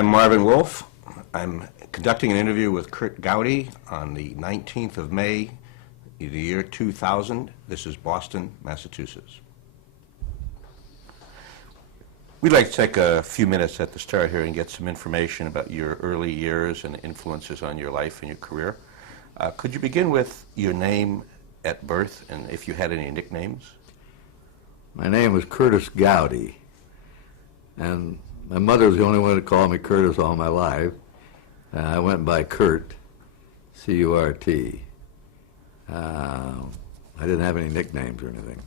I'm Marvin Wolf. I'm conducting an interview with Curt Gowdy on the 19th of May, the year 2000. This is Boston, Massachusetts. We'd like to take a few minutes at the start here and get some information about your early years and influences on your life and your career. Could you begin with your name at birth and if you had any nicknames? My name was Curtis Gowdy, and my mother was the only one to call me Curtis all my life. I went by Curt, C-U-R-T. I didn't have any nicknames or anything.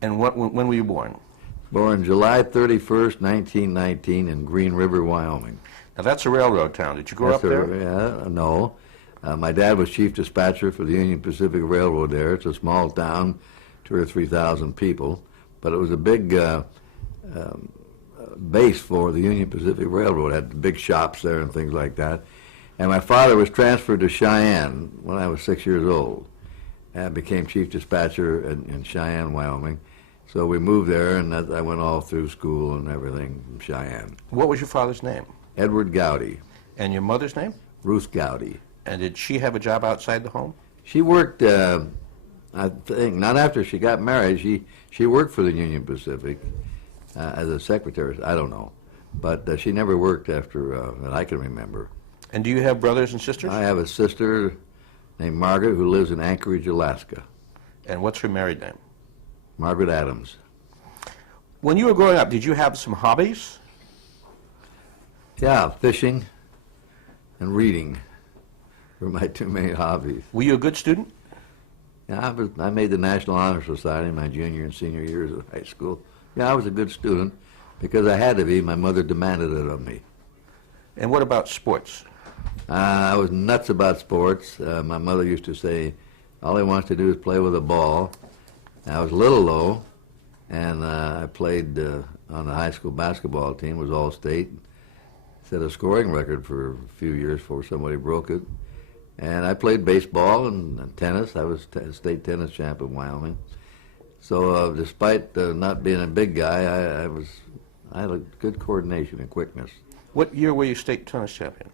And when were you born? Born July 31st, 1919 in Green River, Wyoming. Now that's a railroad town. Did you grow up there? Yeah, no. My dad was chief dispatcher for the Union Pacific Railroad there. It's a small town, 2,000 or 3,000 people, but it was a big base for the Union Pacific Railroad. It had big shops there and things like that. And my father was transferred to Cheyenne when I was 6 years old. I became chief dispatcher in Cheyenne, Wyoming. So we moved there, and I went all through school and everything in Cheyenne. What was your father's name? Edward Gowdy. And your mother's name? Ruth Gowdy. And did she have a job outside the home? She worked, I think, not after she got married. She worked for the Union Pacific as a secretary. I don't know. But she never worked after that I can remember. And do you have brothers and sisters? I have a sister named Margaret who lives in Anchorage, Alaska. And what's her married name? Margaret Adams. When you were growing up, did you have some hobbies? Yeah, fishing and reading were my two main hobbies. Were you a good student? Yeah, I made the National Honor Society my junior and senior years of high school. Yeah, I was a good student because I had to be. My mother demanded it of me. And what about sports? I was nuts about sports. My mother used to say, all he wants to do is play with a ball. I was little, though, and I played on the high school basketball team, was all-state. Set a scoring record for a few years before somebody broke it. And I played baseball and tennis. I was a state tennis champ in Wyoming. So despite not being a big guy, I had a good coordination and quickness. What year were you state tennis champion?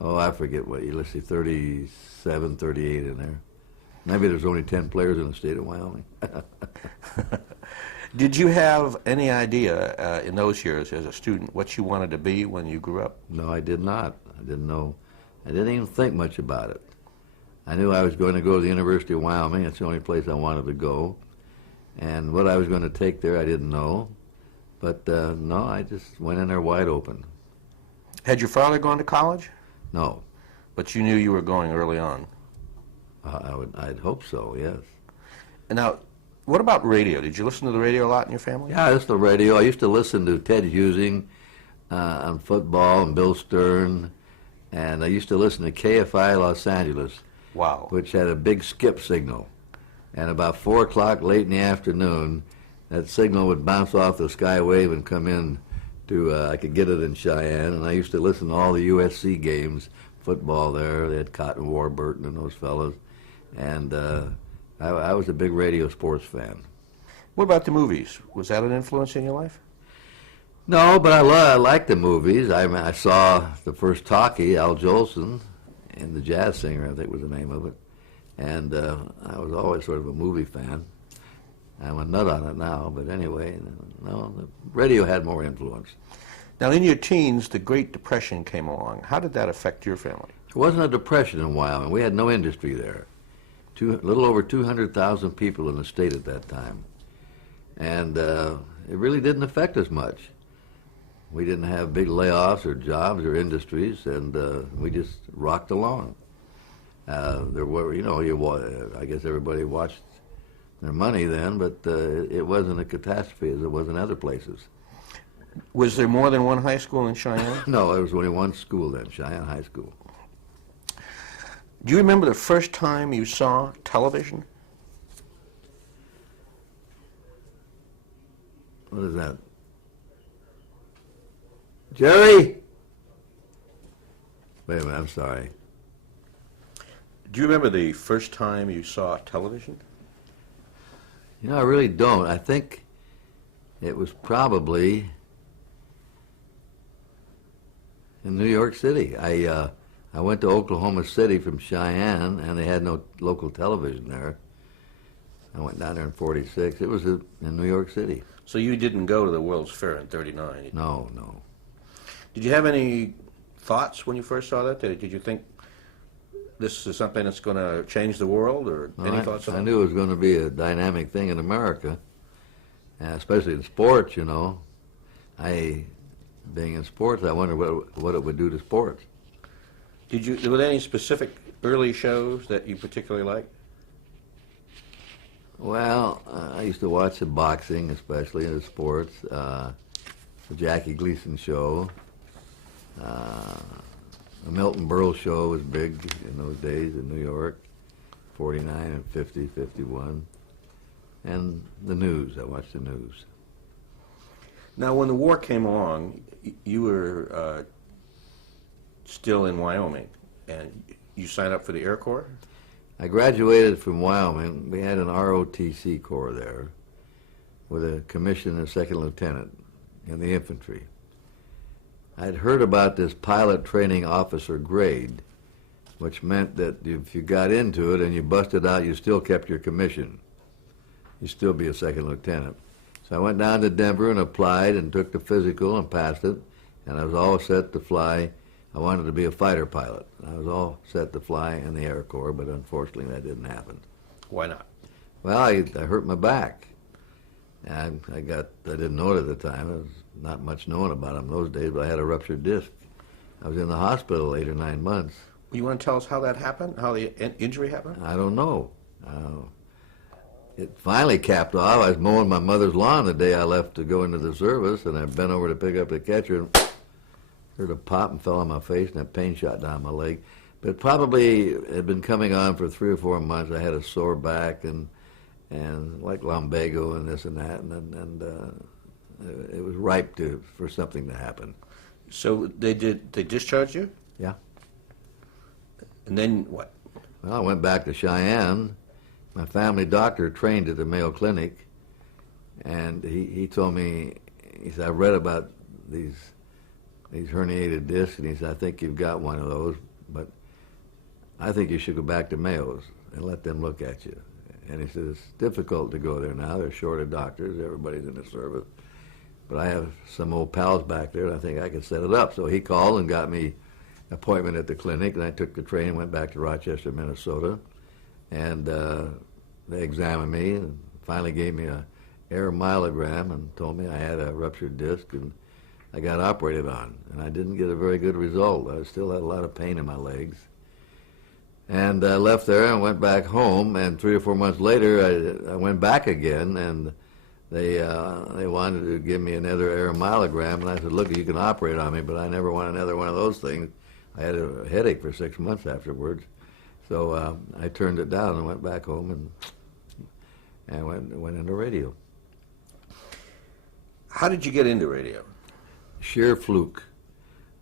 Oh, I forget what year. Let's see, 37, 38 in there. Maybe there's only 10 players in the state of Wyoming. Did you have any idea in those years as a student what you wanted to be when you grew up? No, I did not. I didn't know. I didn't even think much about it. I knew I was going to go to the University of Wyoming. That's the only place I wanted to go. And what I was going to take there, I didn't know. But no, I just went in there wide open. Had your father gone to college? No. But you knew you were going early on? I'd hope so, yes. And now, what about radio? Did you listen to the radio a lot in your family? Yeah, I listened to radio. I used to listen to Ted Husing on football and Bill Stern. And I used to listen to KFI Los Angeles. Wow. Which had a big skip signal. And about 4 o'clock late in the afternoon, that signal would bounce off the skywave and come in to, I could get it in Cheyenne. And I used to listen to all the USC games, football there. They had Cotton Warburton and those fellows. And I was a big radio sports fan. What about the movies? Was that an influence in your life? No, but I liked the movies. I saw the first talkie, Al Jolson, and The Jazz Singer, I think was the name of it. And I was always sort of a movie fan. I'm a nut on it now, but anyway, no, the radio had more influence. Now, in your teens, the Great Depression came along. How did that affect your family? There wasn't a depression in Wyoming. We had no industry there. A little over 200,000 people in the state at that time. And it really didn't affect us much. We didn't have big layoffs or jobs or industries, and we just rocked along. There were, I guess everybody watched their money then, but it wasn't a catastrophe as it was in other places. Was there more than one high school in Cheyenne? No, there was only one school then, Cheyenne High School. Do you remember the first time you saw television? What is that? Jerry? Wait a minute, I'm sorry. Do you remember the first time you saw television? You know, I really don't. I think it was probably In New York City. I went to Oklahoma City from Cheyenne, and they had no local television there. I went down there in '46. It was in New York City. So you didn't go to the World's Fair in '39? No, no. Did you have any thoughts when you first saw that? Did you think this is something that's going to change the world, or any thoughts on that? I knew it was going to be a dynamic thing in America, especially in sports, you know. Being in sports, I wondered what it would do to sports. Were there any specific early shows that you particularly liked? Well, I used to watch the boxing, especially in the sports, the Jackie Gleason show. The Milton Berle show was big in those days in New York, 49 and 50, 51. And the news, I watched the news. Now, when the war came along, you were still in Wyoming, and you signed up for the Air Corps? I graduated from Wyoming. We had an ROTC Corps there with a commission of second lieutenant in the infantry. I'd heard about this pilot training officer grade, which meant that if you got into it and you busted out, you still kept your commission. You'd still be a second lieutenant. So I went down to Denver and applied and took the physical and passed it, and I was all set to fly. I wanted to be a fighter pilot. I was all set to fly in the Air Corps, but unfortunately that didn't happen. Why not? Well, I hurt my back. I didn't know it at the time. There was not much known about them those days, but I had a ruptured disc. I was in the hospital 8 or 9 months. You want to tell us how that happened? How the injury happened? I don't know. It finally capped off. I was mowing my mother's lawn the day I left to go into the service, and I bent over to pick up the catcher and heard a pop and fell on my face, and a pain shot down my leg. But it probably had been coming on for 3 or 4 months. I had a sore back and like lumbago and this and that, and it was ripe for something to happen. So they discharged you? Yeah. And then what? Well, I went back to Cheyenne. My family doctor trained at the Mayo Clinic, and he told me, he said, I read about these herniated discs, and he said, I think you've got one of those, but I think you should go back to Mayo's and let them look at you. And he said, it's difficult to go there now. They're short of doctors. Everybody's in the service. But I have some old pals back there, and I think I can set it up. So he called and got me an appointment at the clinic, and I took the train and went back to Rochester, Minnesota. And they examined me and finally gave me an air myelogram and told me I had a ruptured disc, and I got operated on. And I didn't get a very good result. I still had a lot of pain in my legs. And I left there and went back home, and 3 or 4 months later I went back again, and they wanted to give me another air myelogram, and I said, look, you can operate on me, but I never want another one of those things. I had a headache for 6 months afterwards. So I turned it down and went back home and went into radio. How did you get into radio? Sheer fluke.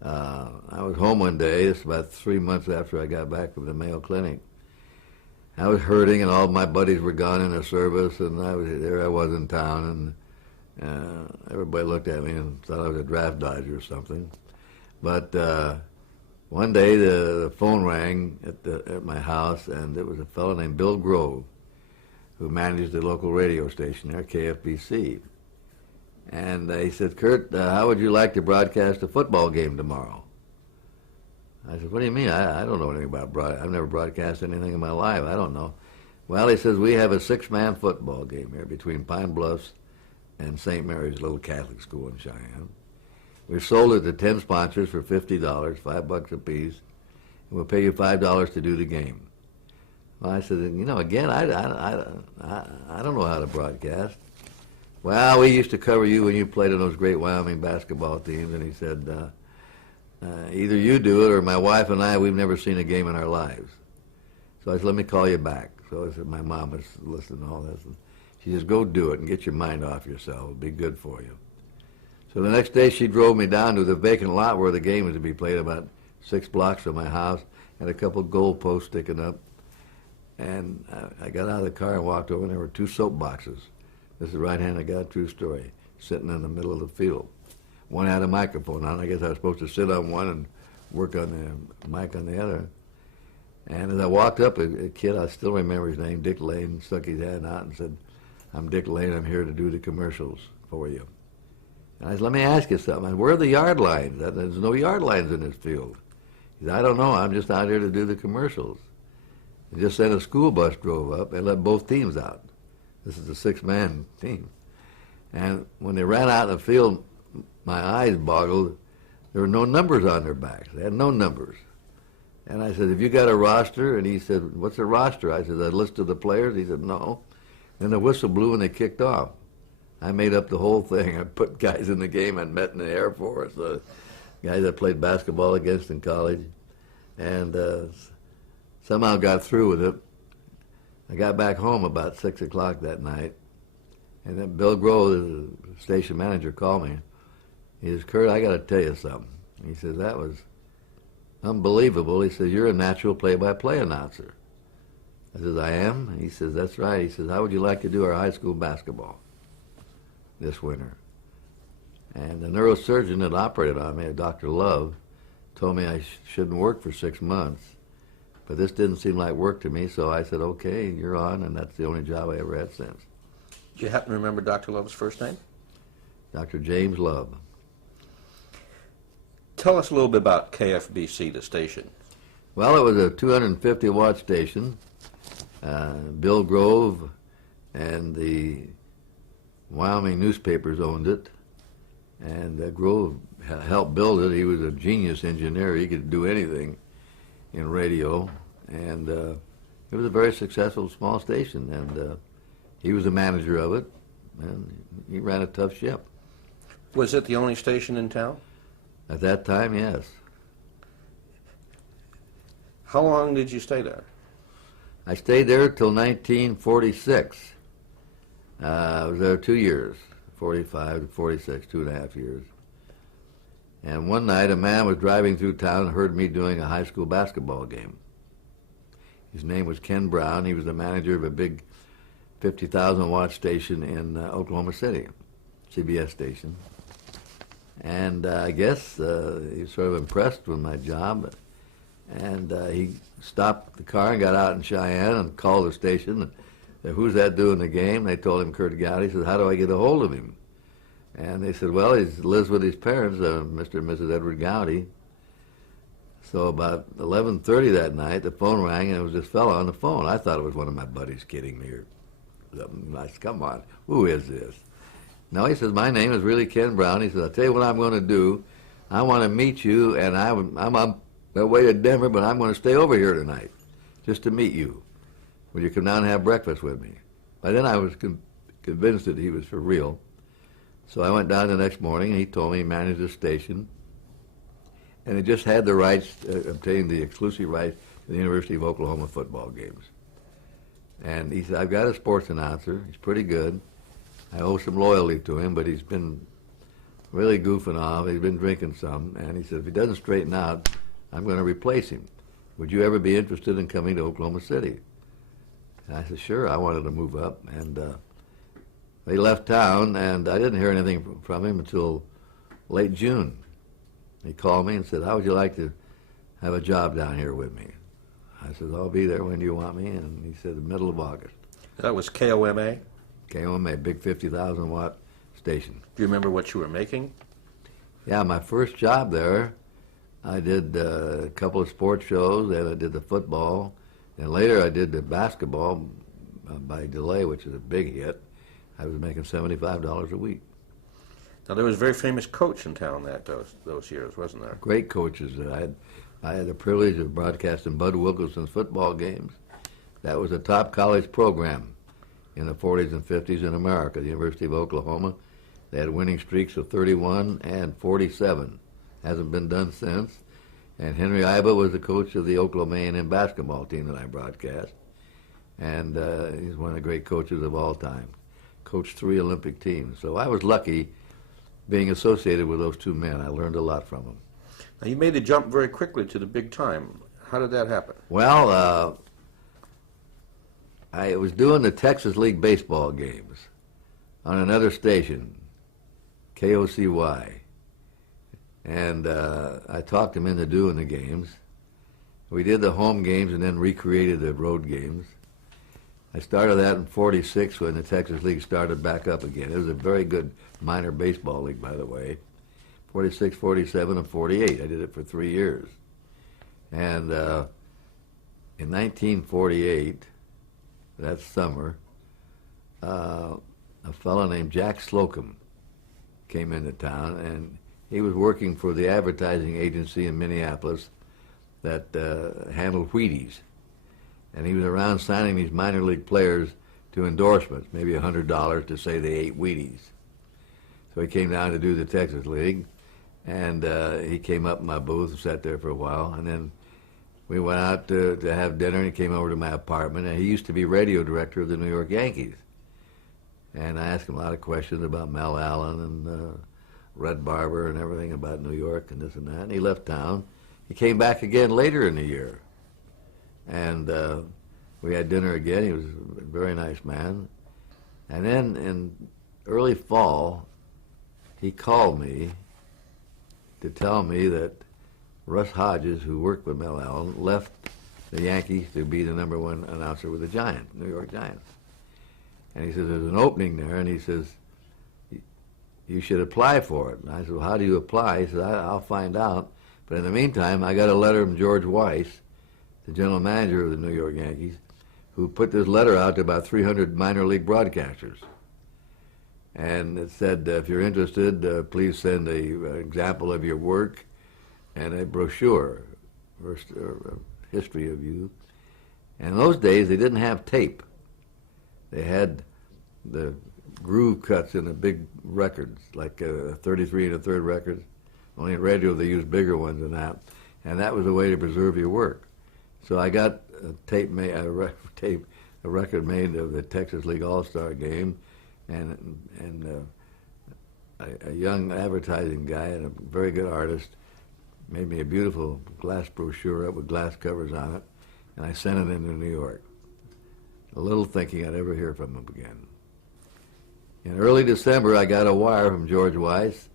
I was home one day, it's about 3 months after I got back from the Mayo Clinic. I was hurting, and all my buddies were gone in the service, and I was in town, and everybody looked at me and thought I was a draft dodger or something. But one day the phone rang at my house, and it was a fellow named Bill Grove, who managed the local radio station there, KFBC. And he said, Curt, how would you like to broadcast a football game tomorrow? I said, what do you mean? I don't know anything about broadcast. I've never broadcast anything in my life. I don't know. Well, he says, we have a 6-man football game here between Pine Bluffs and St. Mary's little Catholic school in Cheyenne. We've sold it to 10 sponsors for $50, $5 a piece, and we'll pay you $5 to do the game. Well, I said, again, I don't know how to broadcast. Well, we used to cover you when you played on those great Wyoming basketball teams. And he said, either you do it or my wife and I, we've never seen a game in our lives. So I said, let me call you back. So I said, my mom was listening to all this. And she says, go do it and get your mind off yourself. It'll be good for you. So the next day she drove me down to the vacant lot where the game was to be played, about 6 blocks from my house, and a couple goal posts sticking up. And I got out of the car and walked over, and there were 2 soap boxes. This is right-handed guy, true story, sitting in the middle of the field. One had a microphone on. I guess I was supposed to sit on one and work on the mic on the other. And as I walked up, a kid, I still remember his name, Dick Lane, stuck his hand out and said, "I'm Dick Lane, I'm here to do the commercials for you." And I said, "Let me ask you something. I said, where are the yard lines? There's no yard lines in this field." He said, "I don't know, I'm just out here to do the commercials." And just then a school bus drove up and let both teams out. This is a 6-man team. And when they ran out in the field, my eyes boggled. There were no numbers on their backs. They had no numbers. And I said, "Have you got a roster?" And he said, "What's a roster?" I said, "A list of the players?" He said, "No." Then the whistle blew and they kicked off. I made up the whole thing. I put guys in the game I'd met in the Air Force, guys I played basketball against in college, and somehow got through with it. I got back home about 6 o'clock that night, and then Bill Grove, the station manager, called me. He says, "Curt, I got to tell you something." He says, "That was unbelievable." He says, "You're a natural play-by-play announcer." I says, "I am?" He says, "That's right." He says, "How would you like to do our high school basketball this winter?" And the neurosurgeon that operated on me, Dr. Love, told me I shouldn't work for 6 months. But this didn't seem like work to me, so I said, "Okay, you're on," and that's the only job I ever had since. Do you happen to remember Dr. Love's first name? Dr. James Love. Tell us a little bit about KFBC, the station. Well, it was a 250-watt station. Bill Grove and the Wyoming newspapers owned it, and Grove helped build it. He was a genius engineer. He could do anything in radio, and it was a very successful small station, and he was the manager of it, and he ran a tough ship. Was it the only station in town? At that time, yes. How long did you stay there? I stayed there till 1946. I was there 2 years, 45 to 46, 2.5 years. And one night a man was driving through town and heard me doing a high school basketball game. His name was Ken Brown. He was the manager of a big 50,000-watt station in Oklahoma City, CBS station. And I guess he was sort of impressed with my job. And he stopped the car and got out in Cheyenne and called the station and said, "Who's that doing the game?" They told him Curt Gowdy. He said, "How do I get a hold of him?" And they said, "Well, he lives with his parents, Mr. and Mrs. Edward Gowdy." So about 11:30 that night, the phone rang, and it was this fellow on the phone. I thought it was one of my buddies kidding me or something. I said, "Come on, who is this?" No, he says, "My name is really Ken Brown." He says, "I'll tell you what I'm going to do. I want to meet you, and I'm on my way to Denver, but I'm going to stay over here tonight just to meet you. Will you come down and have breakfast with me?" By then I was convinced that he was for real. So I went down the next morning, and he told me he managed the station, and he just had the rights, obtained the exclusive rights to the University of Oklahoma football games. And he said, "I've got a sports announcer. He's pretty good. I owe some loyalty to him, but he's been really goofing off. He's been drinking some." And he said, "If he doesn't straighten out, I'm going to replace him. Would you ever be interested in coming to Oklahoma City?" And I said, "Sure." I wanted to move up. And they left town, and I didn't hear anything from him until late June. He called me and said, "How would you like to have a job down here with me?" I said, "I'll be there. When do you want me?" And he said, "The middle of August." That was KOMA? KOMA, big 50,000-watt station. Do you remember what you were making? Yeah, my first job there, I did a couple of sports shows, and I did the football, and later I did the basketball by delay, which is a big hit. I was making $75 a week. Now, there was a very famous coach in town those years, wasn't there? Great coaches. I had the privilege of broadcasting Bud Wilkinson's football games. That was a top college program in the 40s and 50s in America, the University of Oklahoma. They had winning streaks of 31 and 47. Hasn't been done since. And Henry Iba was the coach of the Oklahoma A&M basketball team that I broadcast. And he's one of the great coaches of all time. Coached 3 Olympic teams. So I was lucky being associated with those 2 men. I learned a lot from them. Now, you made the jump very quickly to the big time. How did that happen? Well, I was doing the Texas League baseball games on another station, KOCY. And I talked him into doing the games. We did the home games and then recreated the road games. I started that in '46 when the Texas League started back up again. It was a very good minor baseball league, by the way. '46, '47, and '48. I did it for 3 years. And in 1948, that summer, a fellow named Jack Slocum came into town, and he was working for the advertising agency in Minneapolis that handled Wheaties. And he was around signing these minor league players to endorsements, maybe $100 to say they ate Wheaties. So he came down to do the Texas League, and he came up in my booth and sat there for a while, and then we went out to have dinner, and he came over to my apartment, and he used to be radio director of the New York Yankees. And I asked him a lot of questions about Mel Allen and Red Barber and everything about New York and this and that, and he left town. He came back again later in the year, and we had dinner again. He was a very nice man. And then in early fall, he called me to tell me that Russ Hodges, who worked with Mel Allen, left the Yankees to be the #1 announcer with the Giants, New York Giants. And he says, there's an opening there, and he says, you should apply for it. And I said, well, how do you apply? He said, I'll find out. But in the meantime, I got a letter from George Weiss, the general manager of the New York Yankees, who put this letter out to about 300 minor league broadcasters. And it said, if you're interested, please send an example of your work and a brochure, or history of you. And in those days, they didn't have tape. They had the groove cuts in the big records, like 33 and a third records. Only in radio they used bigger ones than that. And that was a way to preserve your work. So I got a record made of the Texas League All-Star game, and a young advertising guy and a very good artist made me a beautiful glass brochure up with glass covers on it, and I sent it into New York. A little thinking I'd ever hear from him again. In early December, I got a wire from George Weiss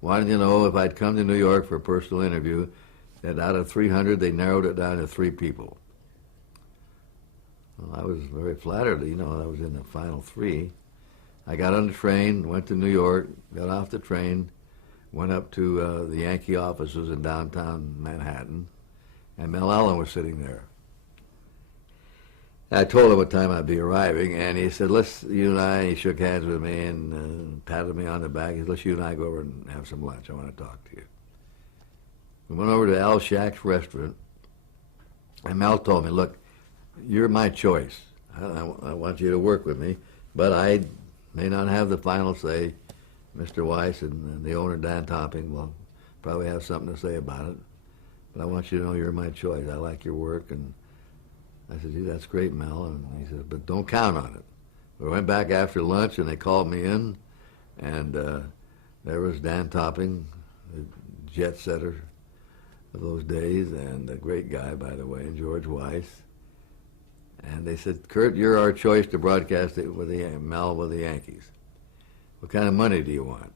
wanting to know if I'd come to New York for a personal interview, that out of 300, they narrowed it down to 3 people. Well, I was very flattered, I was in the final 3. I got on the train, went to New York, got off the train, went up to the Yankee offices in downtown Manhattan, and Mel Allen was sitting there. I told him what time I'd be arriving, and he said, he shook hands with me and patted me on the back. He said, let's you and I go over and have some lunch. I want to talk to you. We went over to Al Shack's restaurant, and Mel told me, look, you're my choice. I want you to work with me, but I may not have the final say. Mr. Weiss and the owner, Dan Topping, will probably have something to say about it, but I want you to know you're my choice. I like your work, and I said, gee, that's great, Mel. And he said, but don't count on it. We went back after lunch, and they called me in, and there was Dan Topping, the jet setter of those days, and a great guy, by the way, and George Weiss. And they said, Curt, you're our choice to broadcast it with Mel with the Yankees. What kind of money do you want?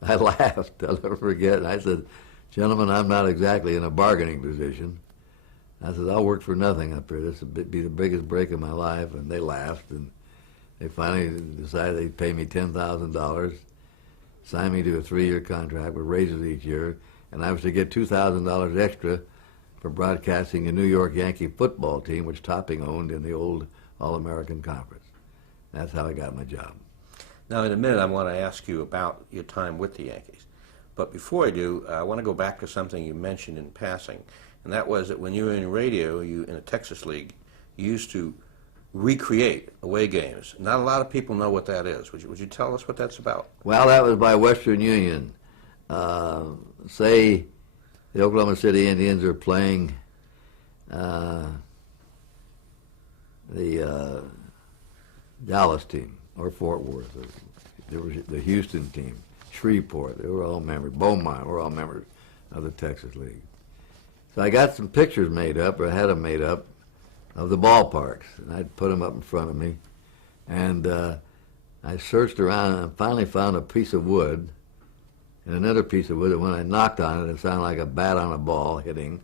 I laughed. I'll never forget. I said, gentlemen, I'm not exactly in a bargaining position. I said, I'll work for nothing up here. This would be the biggest break of my life. And they laughed, and they finally decided they'd pay me $10,000, sign me to a 3-year contract with raises each year, and I was to get $2,000 extra for broadcasting the New York Yankee football team, which Topping owned in the old All-American Conference. That's how I got my job. Now, in a minute, I want to ask you about your time with the Yankees. But before I do, I want to go back to something you mentioned in passing, and that was that when you were in radio, in the Texas League, you used to recreate away games. Not a lot of people know what that is. Would you tell us what that's about? Well, that was by Western Union. Say the Oklahoma City Indians are playing the Dallas team, or Fort Worth. There was the Houston team, Shreveport. They were all members. Beaumont were all members of the Texas League. So I got some pictures made up, or had them made up, of the ballparks, and I'd put them up in front of me. And I searched around and finally found a piece of wood, and another piece of wood that when I knocked on it, it sounded like a bat on a ball hitting,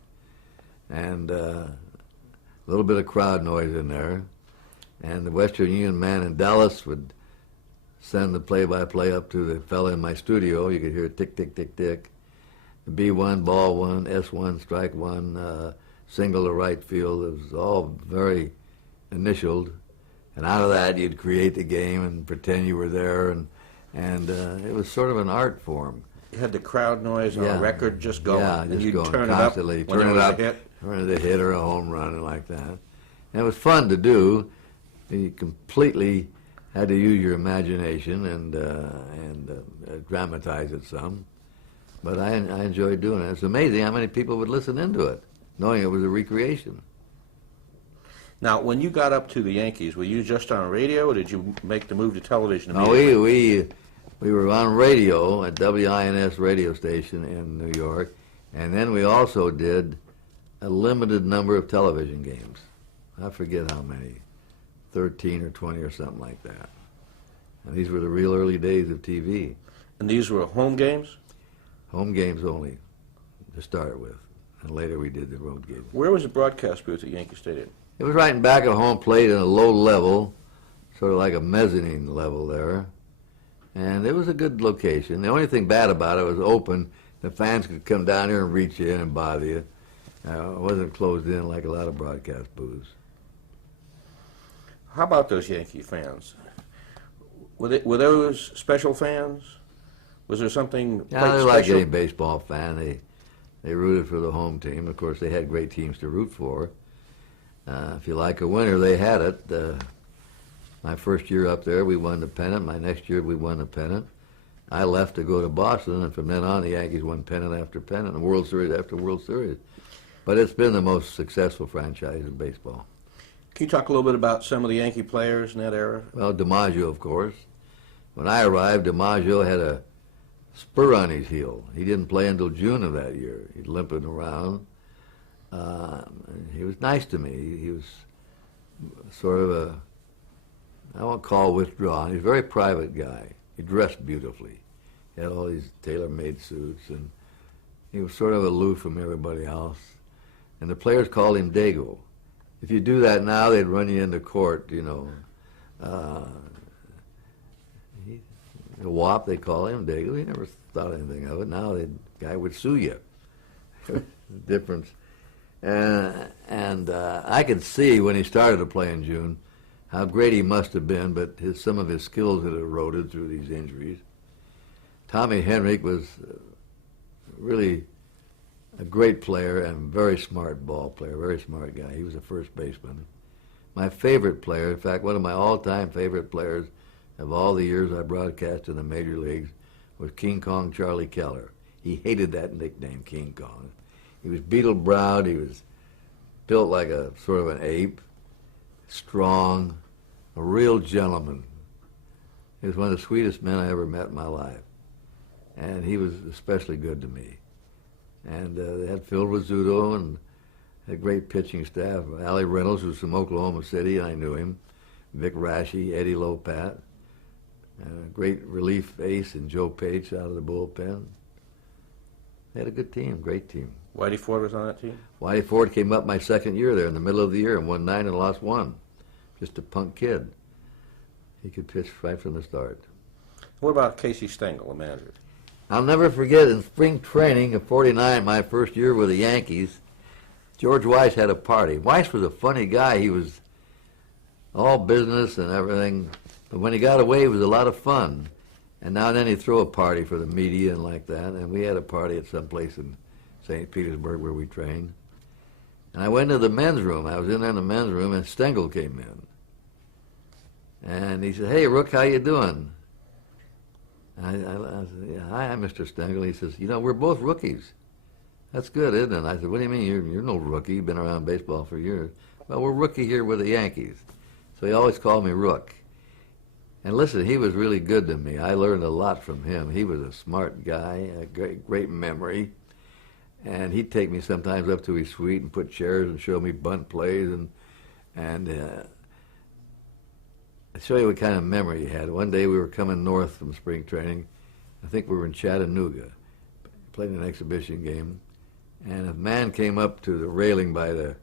and a little bit of crowd noise in there. And the Western Union man in Dallas would send the play-by-play up to the fella in my studio. You could hear tick, tick, tick, tick. B1, ball one, S1, strike one, single to right field. It was all very initialed. And out of that, you'd create the game and pretend you were there. And it was sort of an art form. You had the crowd noise on a record just going. Yeah, and just you'd going turn constantly. it up when there was a hit. Turn it a hit or a home run and like that. And it was fun to do. You completely had to use your imagination and dramatize it some. But I enjoyed doing it. It's amazing how many people would listen into it, knowing it was a recreation. Now, when you got up to the Yankees, were you just on radio, or did you make the move to television No, immediately? we were on radio at WINS radio station in New York, and then we also did a limited number of television games. I forget how many, 13 or 20 or something like that. And these were the real early days of TV. And these were home games? Home games only, to start with. And later we did the road games. Where was the broadcast booth at Yankee Stadium? It was right in back of home plate in a low level, sort of like a mezzanine level there. And it was a good location. The only thing bad about it was open. The fans could come down here and reach in and bother you. It wasn't closed in like a lot of broadcast booths. How about those Yankee fans? Were those special fans? Was there something Yeah, quite they're special? like any baseball fan. They rooted for the home team. Of course, they had great teams to root for. If you like a winner, they had it. My first year up there, we won the pennant. My next year, we won the pennant. I left to go to Boston, and from then on, the Yankees won pennant after pennant, and World Series after World Series. But it's been the most successful franchise in baseball. Can you talk a little bit about some of the Yankee players in that era? Well, DiMaggio, of course. When I arrived, DiMaggio had a spur on his heel. He didn't play until June of that year. He'd limping around. He was nice to me. He was sort of I won't call withdrawn. He's a very private guy. He dressed beautifully. He had all these tailor-made suits, and he was sort of aloof from everybody else. And the players called him Dago. If you do that now, they'd run you into court, you know. A wop, they call him Dago. He never thought anything of it. Now the guy would sue you. Difference. And I could see when he started to play in June how great he must have been, but some of his skills had eroded through these injuries. Tommy Henrich was really a great player and very smart ball player, very smart guy. He was a first baseman. My favorite player, in fact, one of my all-time favorite players of all the years I broadcast in the major leagues, was King Kong Charlie Keller. He hated that nickname, King Kong. He was beetle-browed. He was built like a sort of an ape, strong, a real gentleman. He was one of the sweetest men I ever met in my life. And he was especially good to me. And they had Phil Rizzuto and had a great pitching staff. Allie Reynolds, who was from Oklahoma City, I knew him. Vic Raschi, Eddie Lopat. And a great relief ace and Joe Page out of the bullpen. They had a good team, great team. Whitey Ford was on that team? Whitey Ford came up my second year there in the middle of the year and won 9 and lost 1. Just a punk kid. He could pitch right from the start. What about Casey Stengel, the manager? I'll never forget in spring training of '49, my first year with the Yankees, George Weiss had a party. Weiss was a funny guy. He was all business and everything, but when he got away, it was a lot of fun. And now and then he'd throw a party for the media and like that, and we had a party at some place in St. Petersburg where we trained. And I went into the men's room. I was in there in the men's room, and Stengel came in. And he said, "Hey, Rook, how you doing?" I said, "Yeah, hi, Mr. Stengel." He says, "You know, we're both rookies." "That's good, isn't it?" I said, "What do you mean? You're no rookie. You've been around baseball for years." "Well, we're rookie here with the Yankees." So he always called me Rook. And listen, he was really good to me. I learned a lot from him. He was a smart guy, a great memory. And he'd take me sometimes up to his suite and put chairs and show me bunt plays and show you what kind of memory he had. One day we were coming north from spring training, I think we were in Chattanooga, played an exhibition game, and a man came up to the railing by the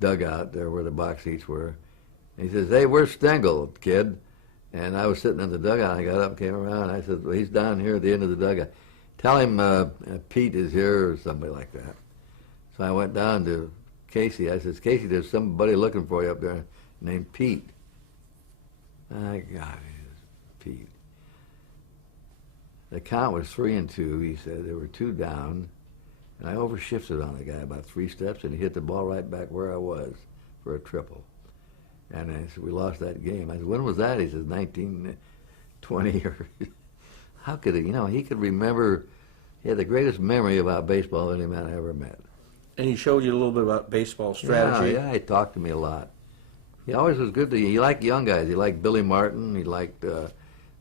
dugout there where the box seats were. And he says, "Hey, where's Stengel, kid?" And I was sitting in the dugout. I got up, came around. I said, "Well, he's down here at the end of the dugout. Tell him Pete is here," or something like that. So I went down to Casey. I said, "Casey, there's somebody looking for you up there named Pete." I got it, Pete. The count was 3-2. He said there were 2 down, and I overshifted on the guy about 3 steps, and he hit the ball right back where I was for a triple. And I said, "We lost that game." I said, "When was that?" He says, 1920 or how could he? You know, he could remember. He had the greatest memory about baseball of any man I ever met. And he showed you a little bit about baseball strategy. Yeah, he talked to me a lot. He always was good to you. He liked young guys. He liked Billy Martin. He liked the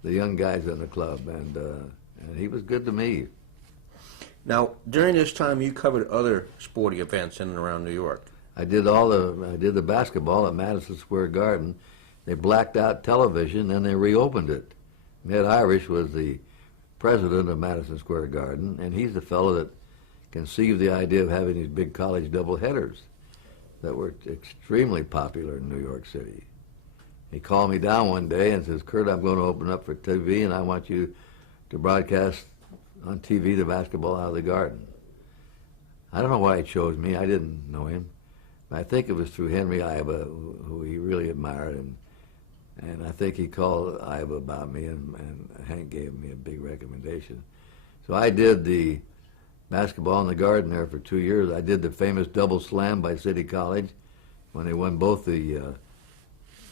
young guys in the club, and he was good to me. Now, during this time, you covered other sporting events in and around New York. I did the basketball at Madison Square Garden. They blacked out television, and they reopened it. Ned Irish was the president of Madison Square Garden, and he's the fellow that conceived the idea of having these big college doubleheaders that were extremely popular in New York City. He called me down one day and says, "Curt, I'm going to open up for TV, and I want you to broadcast on TV the basketball out of the Garden." I don't know why he chose me. I didn't know him. I think it was through Henry Iba, who he really admired, and I think he called Iba about me, and Hank gave me a big recommendation. So I did the basketball in the Garden there for 2 years. I did the famous double slam by City College when they won both the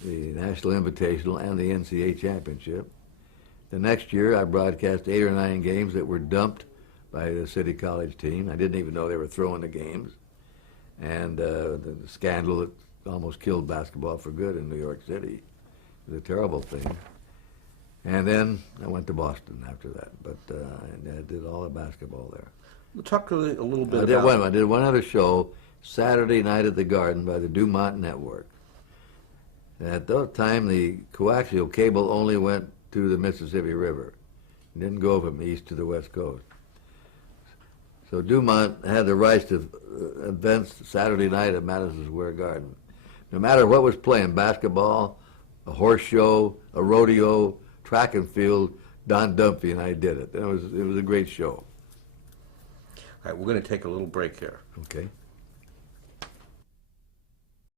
National Invitational and the NCAA Championship. The next year, I broadcast 8 or 9 games that were dumped by the City College team. I didn't even know they were throwing the games. And the scandal that almost killed basketball for good in New York City. It was a terrible thing. And then I went to Boston after that, but I did all the basketball there. We'll talk a little bit I did one other show, Saturday Night at the Garden by the Dumont Network. At that time, the coaxial cable only went to the Mississippi River. It didn't go from east to the west coast. So Dumont had the rights to events Saturday night at Madison Square Garden. No matter what was playing, basketball, a horse show, a rodeo, track and field, Don Dumphy and I did it. It was a great show. All right, we're going to take a little break here. Okay.